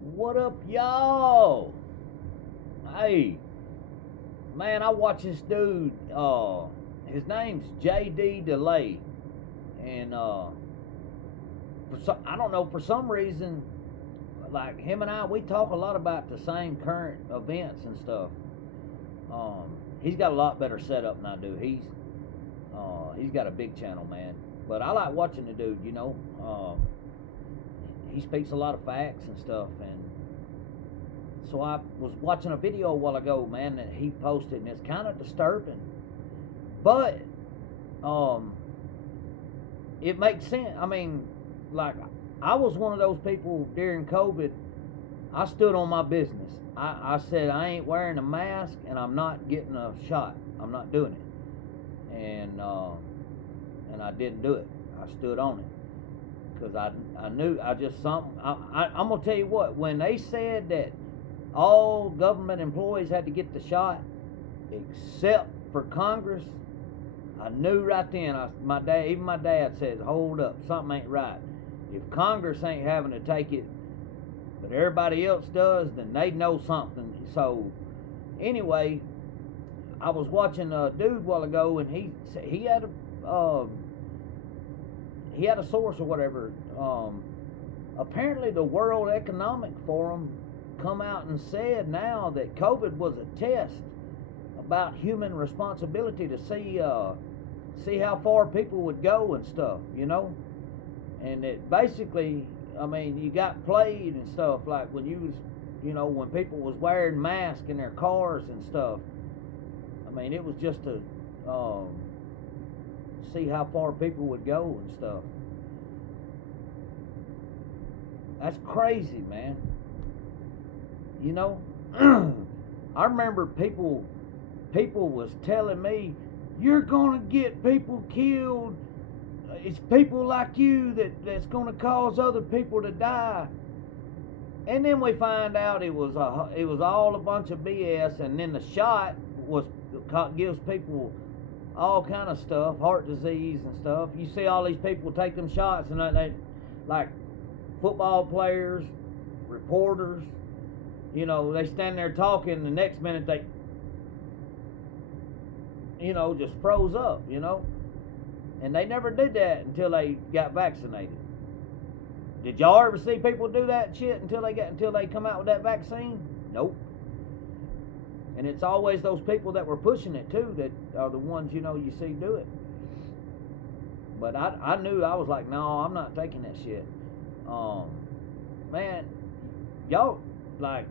What up, y'all? Hey, man, I watch this dude. His name's JD Delay, and I don't know, for some reason, like him and I, we talk a lot about the same current events and stuff. He's got a lot better setup than I do. He's got a big channel, man. But I like watching the dude. He speaks a lot of facts and stuff, and so I was watching a video a while ago, man, that he posted, and it's kind of disturbing, but um, it makes sense. I mean, like, I was one of those people during COVID. I stood on my business. I said I ain't wearing a mask, and I'm not getting a shot. I'm not doing it, and I didn't do it. I stood on it because I knew I just something. I'm gonna tell you what, when they said that all government employees had to get the shot except for Congress, I knew right then. Even my dad says, "Hold up, something ain't right. If Congress ain't having to take it, but everybody else does, then they know something." So, anyway, I was watching a dude a while ago, and he had a source or whatever. Apparently, the World Economic Forum come out and said now that COVID was a test about human responsibility to see how far people would go and stuff, And it basically, I mean, you got played and stuff, like when when people was wearing masks in their cars and stuff. I mean, it was just to see how far people would go and stuff. That's crazy, man. You know, I remember people was telling me, "You're gonna get people killed. It's people like you that's gonna cause other people to die." And then we find out it was all a bunch of BS. And then the shot gives people all kind of stuff, heart disease and stuff. You see all these people take them shots, and they like football players, reporters. They stand there talking. The next minute they, just froze up. And they never did that until they got vaccinated. Did y'all ever see people do that shit until they come out with that vaccine? Nope. And it's always those people that were pushing it too that are the ones you see do it. But I knew. I was like, no, I'm not taking that shit. Man, y'all, like,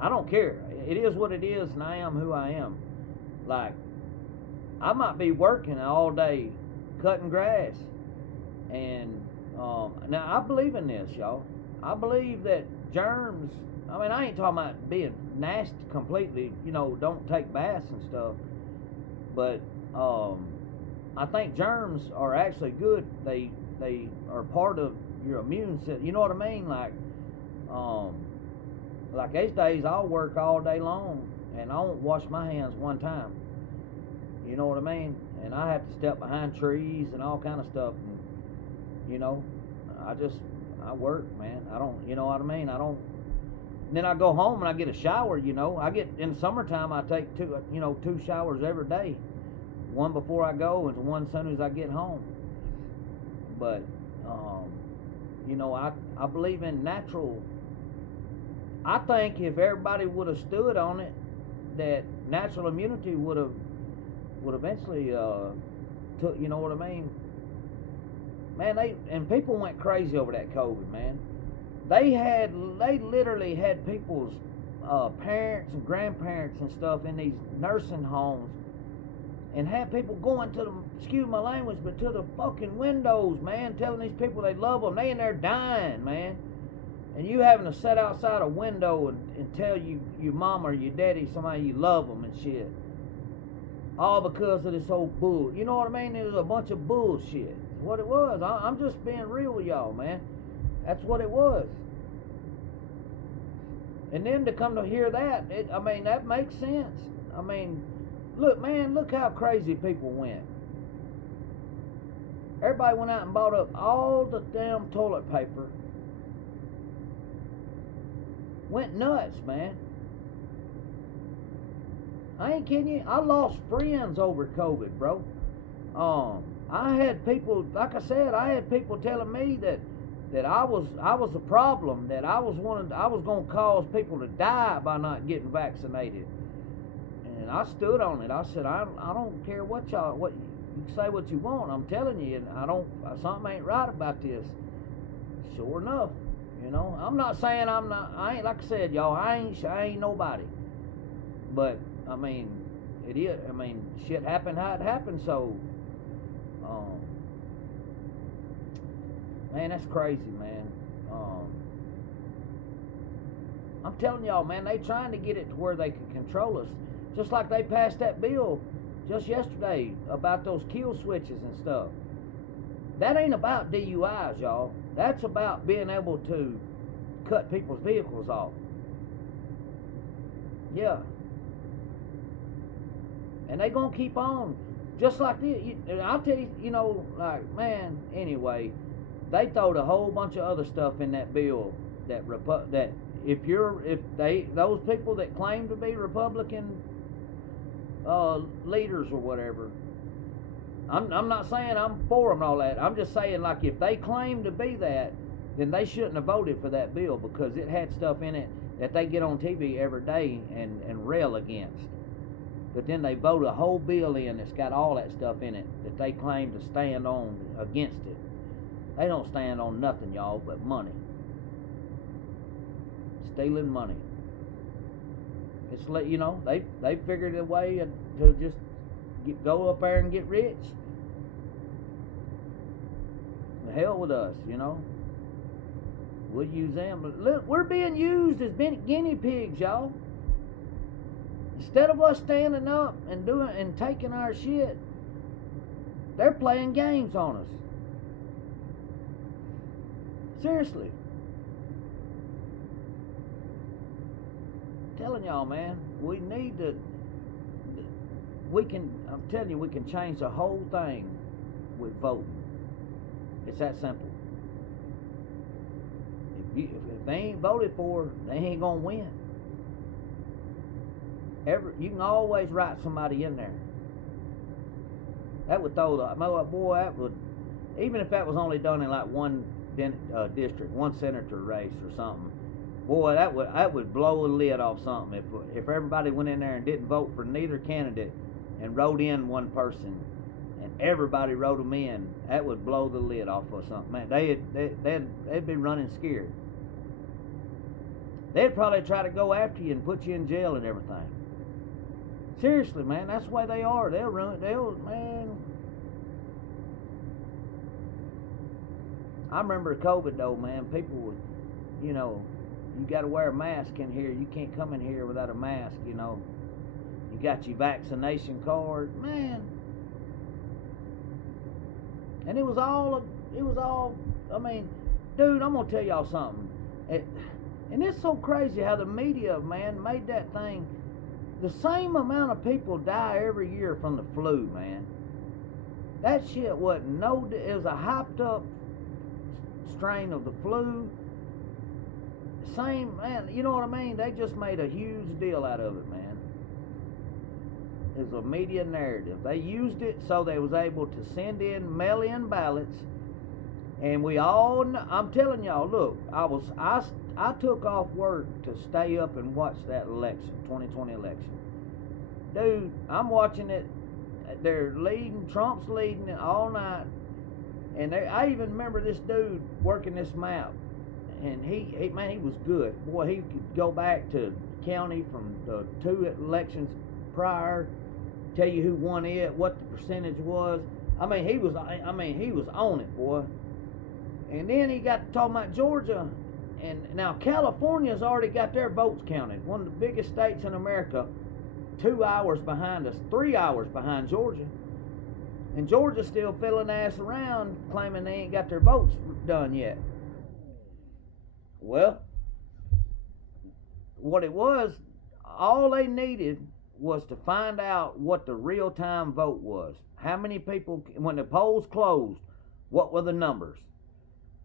I don't care. It is what it is, and I am who I am. Like, I might be working all day cutting grass, and now I believe in this, y'all. I believe that germs. I mean, I ain't talking about being nasty completely. Don't take baths and stuff. But I think germs are actually good. They are part of your immune system. You know what I mean? Like these days, I'll work all day long, and I won't wash my hands one time. You know what I mean? And I have to step behind trees and all kind of stuff. And, I work, man. I don't, you know what I mean? I don't. And then I go home and I get a shower. I get in the summertime. I take two showers every day. One before I go and one as soon as I get home. But I believe in natural. I think if everybody would have stood on it, that natural immunity would eventually took. You know what I mean? Man, people went crazy over that COVID, man. They literally had people's parents and grandparents and stuff in these nursing homes, and had people going to them, excuse my language, but to the fucking windows, man, telling these people they love them. They in there dying, man. And you having to sit outside a window and tell your mom or your daddy, somebody you love them and shit. All because of this old bull. You know what I mean? It was a bunch of bullshit. What it was. I'm just being real with y'all, man. That's what it was. And then to come to hear that, that makes sense. I mean, look, man, look how crazy people went. Everybody went out and bought up all the damn toilet paper. went nuts, man. I ain't kidding you. I lost friends over COVID, bro. I had people, like I said, I had people telling me that I was a problem, that I was going to cause people to die by not getting vaccinated. And I stood on it. I said, I don't care what you can say what you want. I'm telling you, and something ain't right about this. Sure enough, I'm not saying I ain't, like I said, y'all, I ain't nobody. But I mean, it is. I mean, shit happened how it happened. So, man, that's crazy, man. I'm telling y'all, man, they trying to get it to where they can control us. Just like they passed that bill just yesterday about those kill switches and stuff. That ain't about DUIs, y'all. That's about being able to cut people's vehicles off. Yeah. And they gonna keep on. Just like this. I'll tell you, like, man, anyway, they throwed a whole bunch of other stuff in that bill that those people that claim to be Republican leaders or whatever, I'm not saying I'm for them and all that. I'm just saying, like, if they claim to be that, then they shouldn't have voted for that bill, because it had stuff in it that they get on TV every day and rail against. But then they vote a whole bill in that's got all that stuff in it that they claim to stand on against it. They don't stand on nothing, y'all, but money. Stealing money. It's like, they figured a way to just go up there and get rich. The hell with us, We'll use them. But look, we're being used as guinea pigs, y'all. Instead of us standing up and taking our shit, they're playing games on us. Seriously. I'm telling y'all, man, we need to. I'm telling you, we can change the whole thing with voting. It's that simple. If they ain't voted for, they ain't gonna win. You can always write somebody in there. That would throw even if that was only done in like one district, one senator race or something. Boy, that would blow the lid off something. If everybody went in there and didn't vote for neither candidate and wrote in one person, and everybody wrote them in, that would blow the lid off of something. Man, they'd be running scared. They'd probably try to go after you and put you in jail and everything. Seriously, man, that's the way they are. Man. I remember COVID, though, man. People would, you got to wear a mask in here. You can't come in here without a mask, You got your vaccination card, man. And it was all, I mean, dude, I'm going to tell y'all something. And it's so crazy how the media, man, made that thing. The same amount of people die every year from the flu, man. That shit wasn't it was a hyped up strain of the flu. Same, man, you know what I mean? They just made a huge deal out of it, man. It's a media narrative. They used it so they was able to send in mail-in ballots, and I'm telling y'all, look, I took off work to stay up and watch that election, 2020 election. Dude, I'm watching it. Trump's leading it all night. And I even remember this dude working this map. And he was good. Boy, he could go back to county from the 2 elections prior, tell you who won it, what the percentage was. He was on it, boy. And then he got to talking about Georgia. And now California's already got their votes counted. One of the biggest states in America, 2 hours behind us, 3 hours behind Georgia. And Georgia's still filling ass around claiming they ain't got their votes done yet. Well, what it was, all they needed was to find out what the real-time vote was. How many people, when the polls closed, what were the numbers?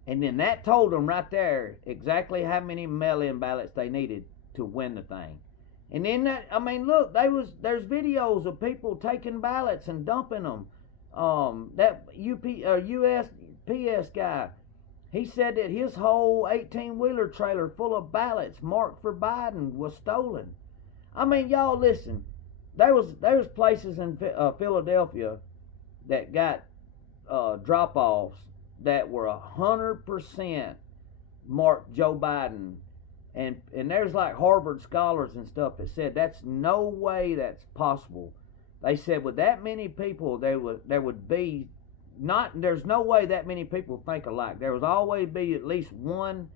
And then that told them right there exactly how many mail-in ballots they needed to win the thing. And then look, there's videos of people taking ballots and dumping them. That USPS guy, he said that his whole 18-wheeler trailer full of ballots marked for Biden was stolen. I mean, y'all listen. There was places in Philadelphia that got drop-offs that were 100% marked Joe Biden, and there's like Harvard scholars and stuff that said that's no way that's possible. They said with that many people, there would be there's no way that many people think alike. There would always be at least one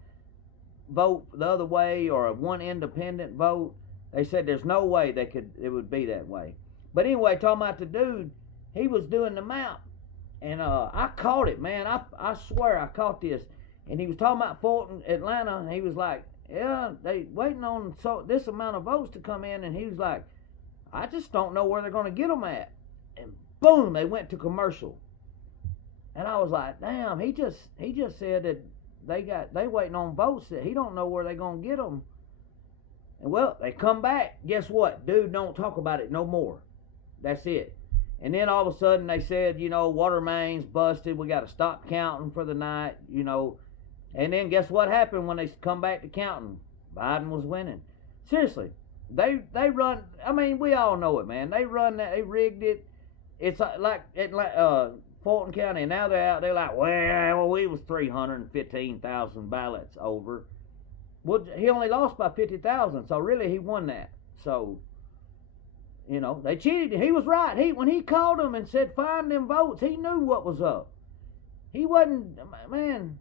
vote the other way or one independent vote. They said there's no way it would be that way. But anyway, talking about the dude, he was doing the map. And I caught it, man. I swear I caught this. And he was talking about Fulton, Atlanta, and he was like, yeah, they waiting on this amount of votes to come in. And he was like, I just don't know where they're going to get them at. And boom, they went to commercial. And I was like, damn, he just said that they waiting on votes that he don't know where they're going to get them. And well, they come back. Guess what? Dude, don't talk about it no more. That's it. And then all of a sudden they said, water mains busted. We got to stop counting for the night, And then guess what happened when they come back to counting? Biden was winning. Seriously, they run. I mean, we all know it, man. They run that. They rigged it. It's like Fulton County. And now they're out. They're like, well, we was 315,000 ballots over. Well, he only lost by 50,000. So really, he won that. So. They cheated. He was right. When he called them and said, find them votes, he knew what was up. He wasn't, man.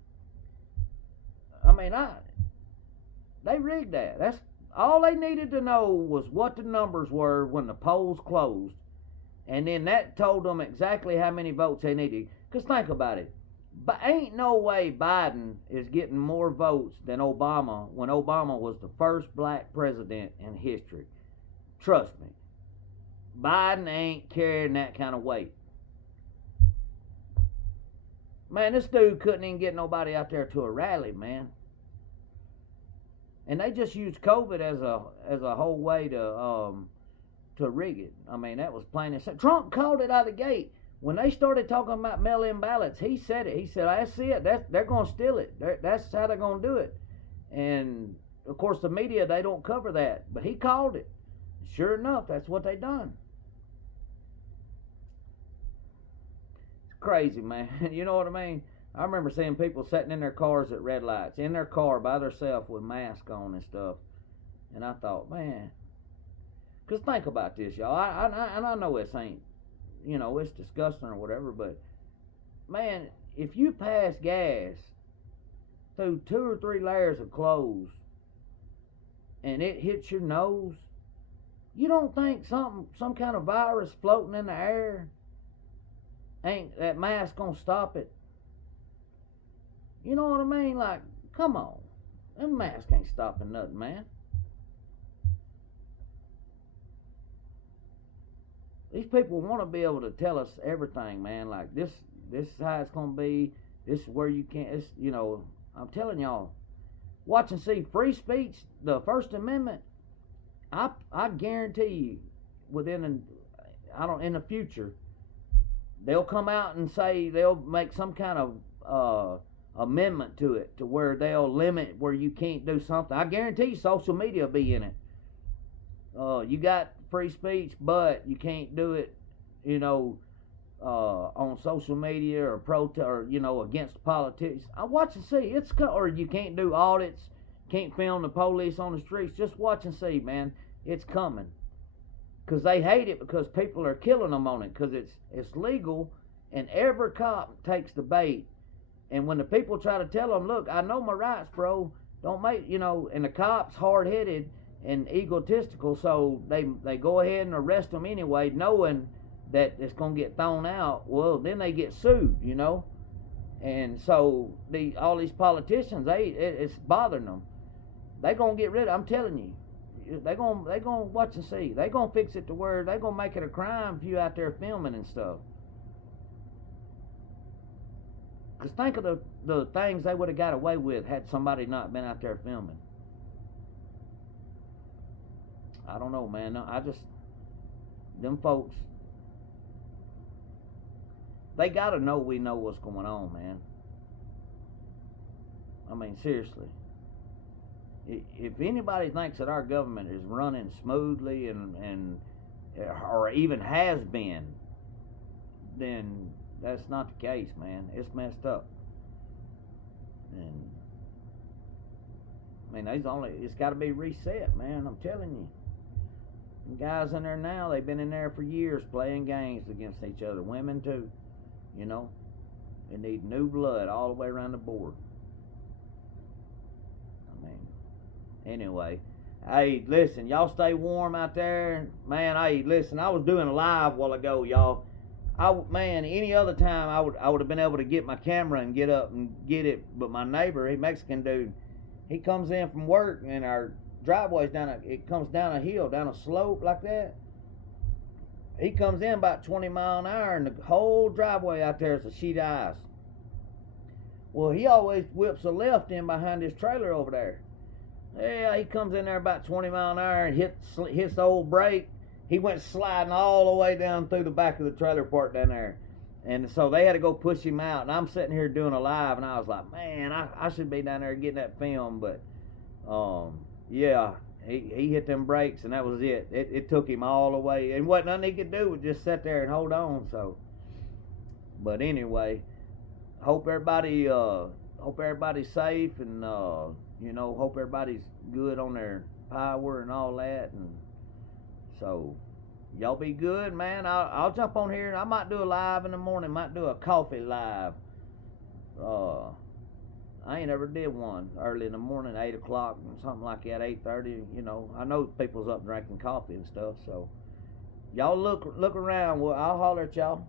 They rigged that. That's all they needed to know was what the numbers were when the polls closed. And then that told them exactly how many votes they needed. Because think about it. But ain't no way Biden is getting more votes than Obama when Obama was the first black president in history. Trust me. Biden ain't carrying that kind of weight. Man, this dude couldn't even get nobody out there to a rally, man. And they just used COVID as a whole way to rig it. That was plain and simple. Trump called it out of the gate. When they started talking about mail-in ballots, he said it. He said, that's it. They're going to steal it. That's how they're going to do it. And, of course, the media, they don't cover that. But he called it. Sure enough, that's what they done. It's crazy, man. You know what I mean? I remember seeing people sitting in their cars at red lights, in their car by themselves with masks on and stuff. And I thought, man, because think about this, y'all. I know this ain't, it's disgusting or whatever, but, man, if you pass gas through 2 or 3 layers of clothes and it hits your nose, you don't think some kind of virus floating in the air ain't that mask gonna stop it? You know what I mean? Like, come on. That mask ain't stopping nothing, man. These people want to be able to tell us everything, man. Like, this is how it's gonna be. This is where you can't. It's, I'm telling y'all. Watch and see. Free speech, the First Amendment. I guarantee you, in the future, they'll come out and say they'll make some kind of amendment to it to where they'll limit where you can't do something. I guarantee you social media will be in it. You got free speech, but you can't do it, on social media or protest or, against politics. I watch and see. Or you can't do audits, can't film the police on the streets. Just watch and see, man. It's coming. Because they hate it because people are killing them on it because it's legal and every cop takes the bait. And when the people try to tell them, look, I know my rights, bro, don't make, and the cop's hard-headed and egotistical, so they go ahead and arrest them anyway, knowing that it's going to get thrown out. Well, then they get sued, And so all these politicians, it's bothering them. They're going to get rid of it, I'm telling you. They're going to watch and see. They're going to fix it to where they're going to make it a crime if you out there filming and stuff. Because think of the things they would have got away with had somebody not been out there filming. I don't know, man. Them folks, they got to know we know what's going on, man. I mean, seriously. If anybody thinks that our government is running smoothly and or even has been, then that's not the case, man. It's messed up. And I mean, it's got to be reset, man. I'm telling you. The guys in there now, they've been in there for years playing games against each other. Women too, you know. They need new blood all the way around the board. I mean, anyway. Hey, listen, y'all stay warm out there. Man, hey, listen, I was doing a live a while ago, y'all. Man, any other time I would have been able to get my camera and get up and get it, but my neighbor, he Mexican dude, he comes in from work and our driveway's it comes down a hill, down a slope like that. He comes in about 20 miles an hour and the whole driveway out there is a sheet of ice. Well, he always whips a left in behind his trailer over there. Yeah, he comes in there about 20 miles an hour and hits the old brake. He went sliding all the way down through the back of the trailer park down there. And so they had to go push him out. And I'm sitting here doing a live, and I was like, man, I should be down there getting that film. But, yeah, he hit them brakes, and that was it. It took him all the way. And what nothing he could do was just sit there and hold on. So, but anyway, hope everybody's safe, and hope everybody's good on their power and all that. And so, y'all be good, man. I'll jump on here. I might do a live in the morning. Might do a coffee live. I ain't ever did one early in the morning, 8 o'clock, something like that, 8:30. I know people's up drinking coffee and stuff. So, y'all look around. Well, I'll holler at y'all.